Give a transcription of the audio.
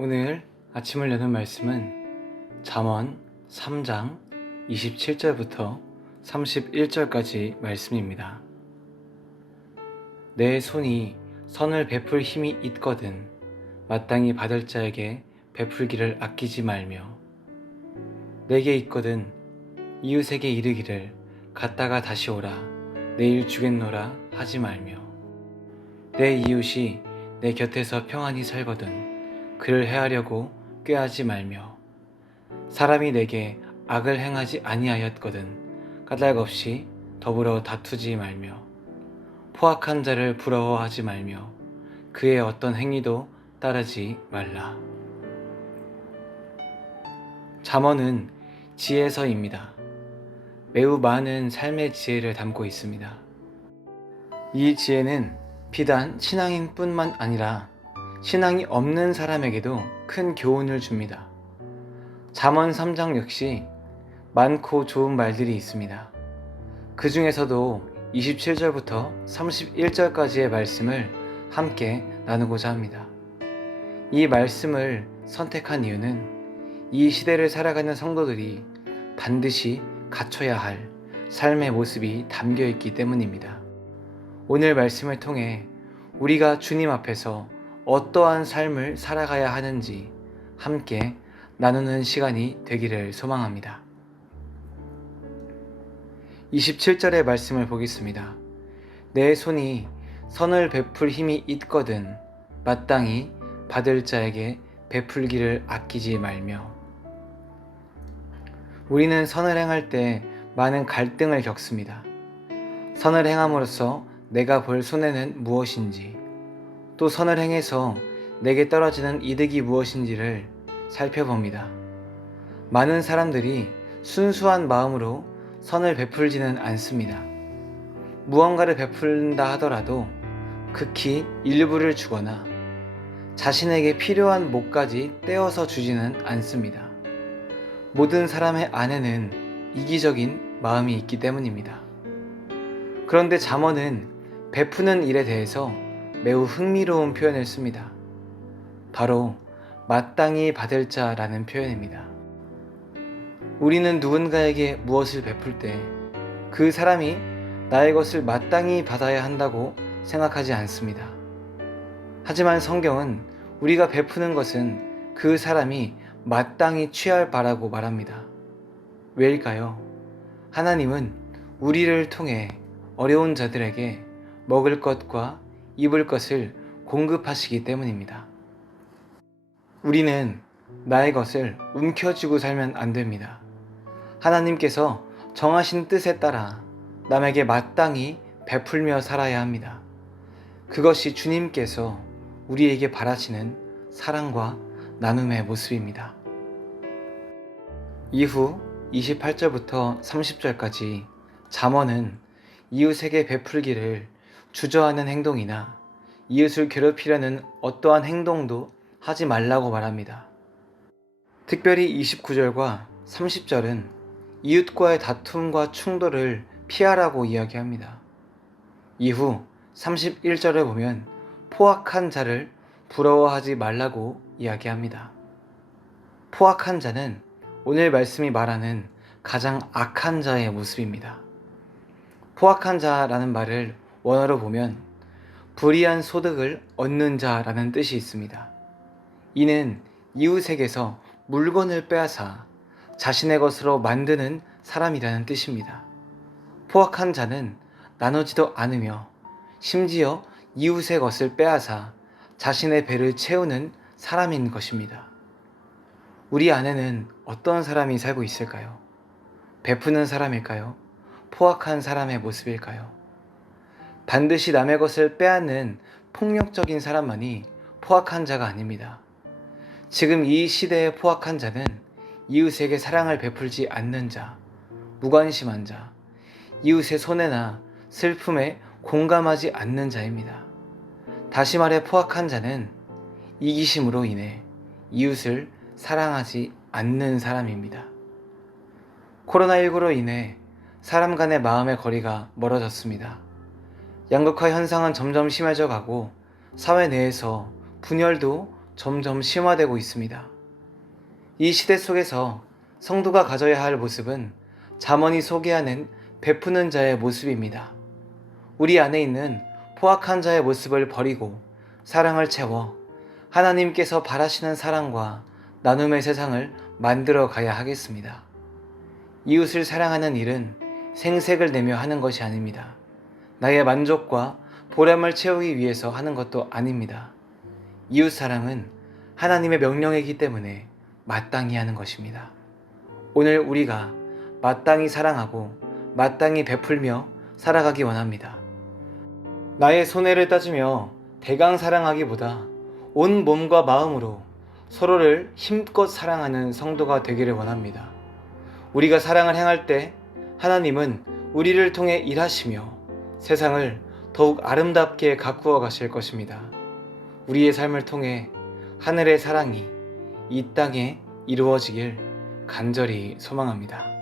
오늘 아침을 여는 말씀은 잠언 3장 27절부터 31절까지 말씀입니다. 내 손이 선을 베풀 힘이 있거든 마땅히 받을 자에게 베풀기를 아끼지 말며 내게 있거든 이웃에게 이르기를 갔다가 다시 오라 내일 주겠노라 하지 말며 내 이웃이 내 곁에서 평안히 살거든 그를 해하려고 꾀하지 말며 사람이 내게 악을 행하지 아니하였거든 까닭없이 더불어 다투지 말며 포악한 자를 부러워하지 말며 그의 어떤 행위도 따르지 말라. 잠언은 지혜서입니다. 매우 많은 삶의 지혜를 담고 있습니다. 이 지혜는 비단 신앙인뿐만 아니라 신앙이 없는 사람에게도 큰 교훈을 줍니다. 잠언 3장 역시 많고 좋은 말들이 있습니다. 그 중에서도 27절부터 31절까지의 말씀을 함께 나누고자 합니다. 이 말씀을 선택한 이유는 이 시대를 살아가는 성도들이 반드시 갖춰야 할 삶의 모습이 담겨 있기 때문입니다. 오늘 말씀을 통해 우리가 주님 앞에서 어떠한 삶을 살아가야 하는지 함께 나누는 시간이 되기를 소망합니다. 27절의 말씀을 보겠습니다. 내 손이 선을 베풀 힘이 있거든 마땅히 받을 자에게 베풀기를 아끼지 말며 우리는 선을 행할 때 많은 갈등을 겪습니다. 선을 행함으로써 내가 볼 손해는 무엇인지 또 선을 행해서 내게 떨어지는 이득이 무엇인지를 살펴봅니다. 많은 사람들이 순수한 마음으로 선을 베풀지는 않습니다. 무언가를 베푼다 하더라도 극히 일부를 주거나 자신에게 필요한 몫까지 떼어서 주지는 않습니다. 모든 사람의 안에는 이기적인 마음이 있기 때문입니다. 그런데 잠언은 베푸는 일에 대해서 매우 흥미로운 표현을 씁니다. 바로 마땅히 받을 자라는 표현입니다. 우리는 누군가에게 무엇을 베풀 때 그 사람이 나의 것을 마땅히 받아야 한다고 생각하지 않습니다. 하지만 성경은 우리가 베푸는 것은 그 사람이 마땅히 취할 바라고 말합니다. 왜일까요? 하나님은 우리를 통해 어려운 자들에게 먹을 것과 입을 것을 공급하시기 때문입니다. 우리는 나의 것을 움켜쥐고 살면 안 됩니다. 하나님께서 정하신 뜻에 따라 남에게 마땅히 베풀며 살아야 합니다. 그것이 주님께서 우리에게 바라시는 사랑과 나눔의 모습입니다. 이후 28절부터 30절까지 잠언은 이웃에게 베풀기를 주저하는 행동이나 이웃을 괴롭히려는 어떠한 행동도 하지 말라고 말합니다. 특별히 29절과 30절은 이웃과의 다툼과 충돌을 피하라고 이야기합니다. 이후 31절을 보면 포악한 자를 부러워하지 말라고 이야기합니다. 포악한 자는 오늘 말씀이 말하는 가장 악한 자의 모습입니다. 포악한 자라는 말을 원어로 보면 불이한 소득을 얻는 자라는 뜻이 있습니다. 이는 이웃에게서 물건을 빼앗아 자신의 것으로 만드는 사람이라는 뜻입니다. 포악한 자는 나누지도 않으며 심지어 이웃의 것을 빼앗아 자신의 배를 채우는 사람인 것입니다. 우리 안에는 어떤 사람이 살고 있을까요? 베푸는 사람일까요? 포악한 사람의 모습일까요? 반드시 남의 것을 빼앗는 폭력적인 사람만이 포악한 자가 아닙니다. 지금 이 시대의 포악한 자는 이웃에게 사랑을 베풀지 않는 자, 무관심한 자, 이웃의 손해나 슬픔에 공감하지 않는 자입니다. 다시 말해 포악한 자는 이기심으로 인해 이웃을 사랑하지 않는 사람입니다. 코로나19로 인해 사람 간의 마음의 거리가 멀어졌습니다. 양극화 현상은 점점 심해져 가고 사회 내에서 분열도 점점 심화되고 있습니다. 이 시대 속에서 성도가 가져야 할 모습은 잠언이 소개하는 베푸는 자의 모습입니다. 우리 안에 있는 포악한 자의 모습을 버리고 사랑을 채워 하나님께서 바라시는 사랑과 나눔의 세상을 만들어 가야 하겠습니다. 이웃을 사랑하는 일은 생색을 내며 하는 것이 아닙니다. 나의 만족과 보람을 채우기 위해서 하는 것도 아닙니다. 이웃 사랑은 하나님의 명령이기 때문에 마땅히 하는 것입니다. 오늘 우리가 마땅히 사랑하고 마땅히 베풀며 살아가기 원합니다. 나의 손해를 따지며 대강 사랑하기보다 온 몸과 마음으로 서로를 힘껏 사랑하는 성도가 되기를 원합니다. 우리가 사랑을 행할 때 하나님은 우리를 통해 일하시며 세상을 더욱 아름답게 가꾸어 가실 것입니다. 우리의 삶을 통해 하늘의 사랑이 이 땅에 이루어지길 간절히 소망합니다.